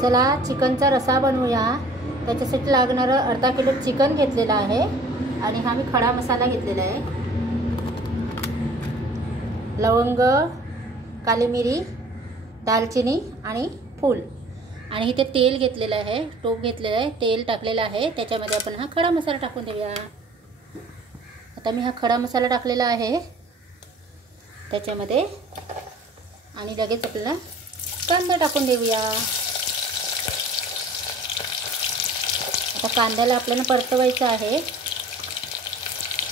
चला चिकनचा रस्सा बनवूया। त्याच्यासाठी लागणारं अर्धा किलो चिकन घेतलेलं आहे आणि हा मी खडा मसाला घेतलेला आहे। लवंग, काली मिरी, दालचिनी आणि फूल आणि इथे तेल घेतलेलं आहे, टोप घेतलेलं आहे, तेल टाकलेलं आहे। त्याच्यामध्ये आपण हा खडा मसाला टाकून देऊया। आता मी हा खडा मसाला टाकलेला आहे त्याच्यामध्ये आणि लगेच आपल्याला कांदा टाकून देऊया। आता कांद्याला आपल्याला परतवायचं आहे,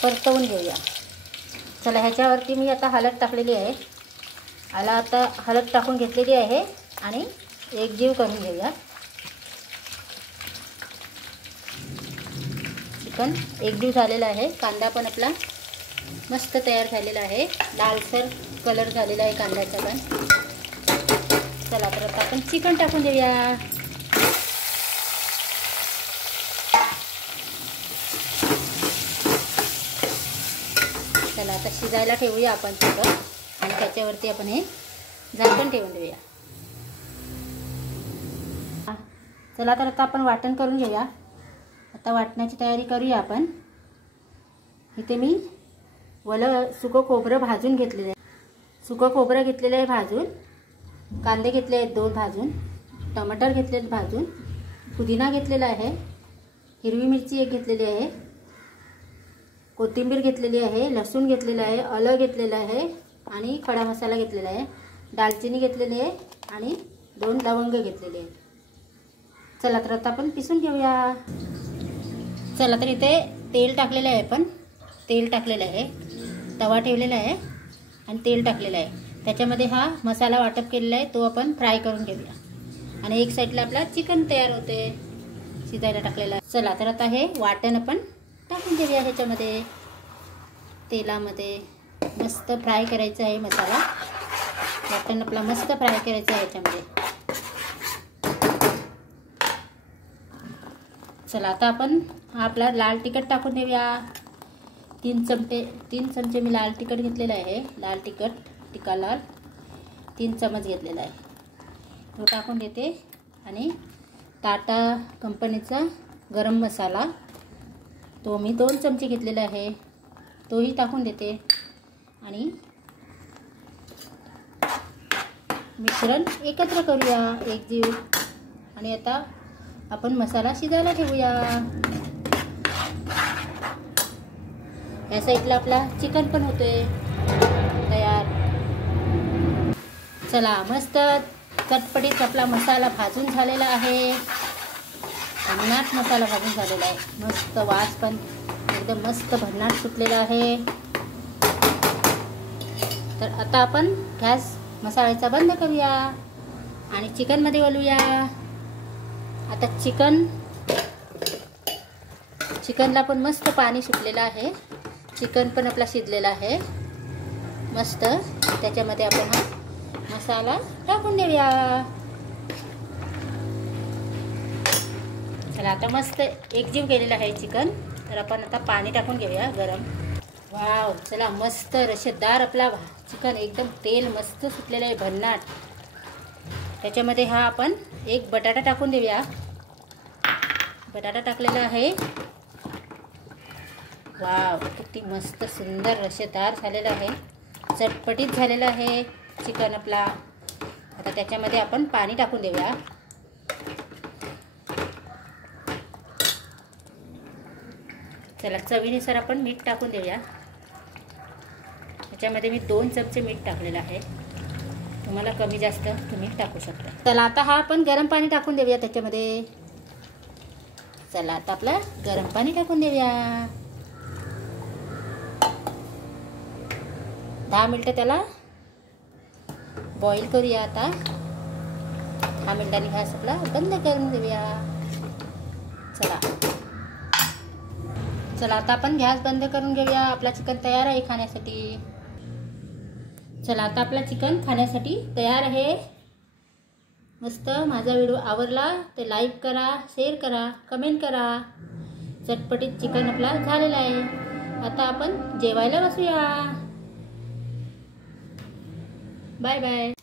परतवून घेऊया। चला ह्याच्यावरती मी आता हळद टाकलेली आहे, आता हळद टाकून घेतलेली आहे आणि एकजीव करून घेऊया। चिकन एकजीव झालेला आहे, कांदा पण आपला मस्त तयार झालेला आहे, लालसर कलर झालेला आहे कांद्याचा पण। चला तर आता आपण चिकन टाकून देऊया। चला आता शिजायला ठेवूया आपण चिकन आणि त्याच्यावरती आपण हे झाकण ठेवून देऊया। चला तर आता आपण वाटण करून घेऊया। आता वाटण्याची तयारी करूया आपण। इथे मी सुकं खोबरं भाजून घेतलेलं आहे, सुकं खोबरं घेतलेलं आहे भाजून, कांदे घेतले आहेत 2 भाजून, टमाटर घेतले भाजून, पुदिना घेतलेला आहे, हिरवी मिरची 1 घेतलेली आहे, कोथिंबीर घेतलेली आहे, लसूण घेतलेला आहे, आलं घेतलेलं आहे आणि खडा मसाला घेतलेला आहे, दालचिनी घेतलेली आहे आणि 2 लवंग घेतलेले आहेत। चला तर आता आपण पिसून घेऊया। चला तर इथे तेल टाकलेलं आहे, आपण तेल टाकलेलं आहे, तवा ठेवलेला आहे आणि तेल टाकलेलं आहे। त्याच्यामध्ये हा मसाला वाटप केलेला आहे, तो आपण फ्राय करून घेऊया आणि एक साईडला आपला चिकन तयार होते, शिजायला टाकलेला आहे। चला तर आता हे वाटण आपण टाकून देऊया ह्याच्यामध्ये, तेलामध्ये मस्त फ्राय करायचं आहे मसाला, वाटण आपला मस्त फ्राय करायचं आहे ह्याच्यामध्ये। चला आता आपण आपला लाल तिखट टाकून देऊया। 3 चमचे मी लाल तिखट घेतलेलं आहे, लाल तिखट टिक्का लाल 3 चमच घेतलेला आहे, तो टाकून देते आणि टाटा कंपनीचा गरम मसाला तो मी 2 चमचे घेतलेला आहे, तोही टाकून देते आणि मिश्रण एकत्र करूया एकजीव आणि आता आपण मसाला शिजायला ठेवूया। या साईडला आपला चिकन पण होते तयार। चला मस्त चटपटीत आपला मसाला भाजून झालेला आहे, भन्नाट मसाला भाजून झालेला आहे, मस्त वास पण एकदम मस्त भन्नाट सुटलेला आहे। तर आता आपण गॅस मसाल्याचा बंद करूया आणि चिकनमध्ये वळूया। आता चिकनला पण मस्त पाणी सुटलेलं आहे, चिकन पण आपला शिजलेला आहे मस्त। त्याच्यामध्ये आपण हा मसाला टाकून देऊया। चला आता मस्त एकजीव केलेला आहे चिकन, तर आपण आता पाणी टाकून घेऊया गरम। वाव, चला मस्त रशेदार आपला चिकन, एकदम तेल मस्त सुटलेलं आहे भन्नाट। त्याच्यामध्ये हा आपण एक बटाटा टाकून देऊया, बटाटा टाकलेला आहे। वाव, किती मस्त सुंदर रशेदार झालेला आहे, चटपटीत झालेला आहे चिकन आपला। आता त्याच्यामध्ये आपण पाणी टाकून देऊया। चला चवीनुसार आपण मीठ टाकून देऊया। त्याच्यामध्ये मी 2 चमचे मीठ टाकलेलं आहे, तुम्हाला कमी जास्त तुम्ही टाकू शकता। चला आता हा आपण गरम पाणी टाकून देऊया त्याच्यामध्ये। चला आता आपलं गरम पाणी टाकून देऊया, 10 मिनिटं त्याला बॉईल करूया। आता 10 मिनिटांनी गॅस आपला बंद करून देऊया। चला आता आपण गॅस बंद करून घेऊया, आपला चिकन तयार आहे खाण्यासाठी। चला आता आपला चिकन खाण्यासाठी तयार आहे मस्त। माझा व्हिडिओ आवडला तर लाईक करा, शेअर करा, कमेंट करा। चटपटीत चिकन आपला झालेला आहे, आता आपण जेवायला बसूया। Bye bye.